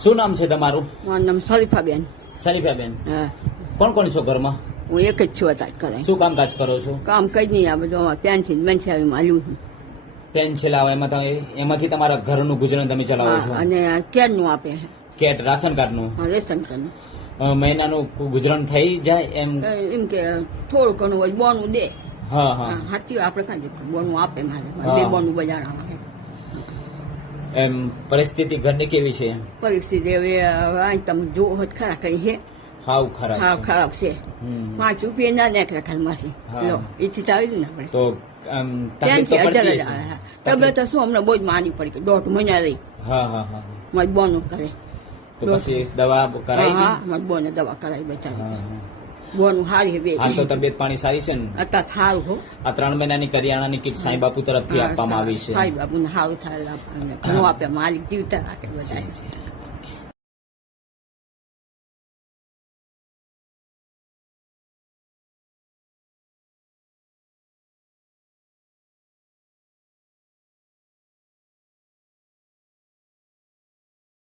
શું નામ છે તમારું? મારું નામ શરીફાબેન. શરીફાબેન. હા, કોણ કોણ છો ઘરમાં? હું એક જ છું અત્યારે કરે. શું કામકાજ કરો છો? કામ કઈ નહીં, આ બધું પેન્સિલ આવી માલ્યું છું. પેન્સિલ આવે એમાંથી તમારા ઘરનું ગુજરાન તમે ચલાવો છો? હા, અને કેર નું આપે છે. કેટ રાશન કાર્ડનું? હા, રેશન કાર્ડનું. મહિનાનું ગુજરાન થઈ જાય એમ? એમ કે થોડું ઘણું હોય બોનું દે. હા હા. હાથી આપણે કાંઈ બોનું આપે મારે. બે બોનું બજારમાં છે. એમ પરિસ્થિતિ ઘરની કેવી છે? પરિસ્થિતિ હવે અહીં તમે જોવો જ ખરા કઈ છે. હાવ ખરાબ હા, છે. ખરાબ છે. હમ. 5 રૂપિયા ના નીકળે ખાલમાંથી. હા. લો ઈચ્છી તો આવી ને આપણે. તો કેમ તકલીફ છે તો પડતી અજાલ હશે. તબિયત તો શું અમને બહુ જ માની પડી કે 1.5 મહિના રહી. હા હા હા. મારી બોનું કરે. તો પછી દવા કરાવી હા, હતી? મારી બોને દવા કરાવી હા, બચાવી. હા. બોનું હારી છે બે. હાલ તો તબિયત પાણી સારી છે ને? અત્યારે સારું હો. આ 3 મહિનાની કરિયાણાની કીટ સાંઈ બાપુ તરફથી આપવામાં આવી છે. સાઈ બાપુને સારું થાય ઘણું આપે, માલિક જીવતા રાખે બધા.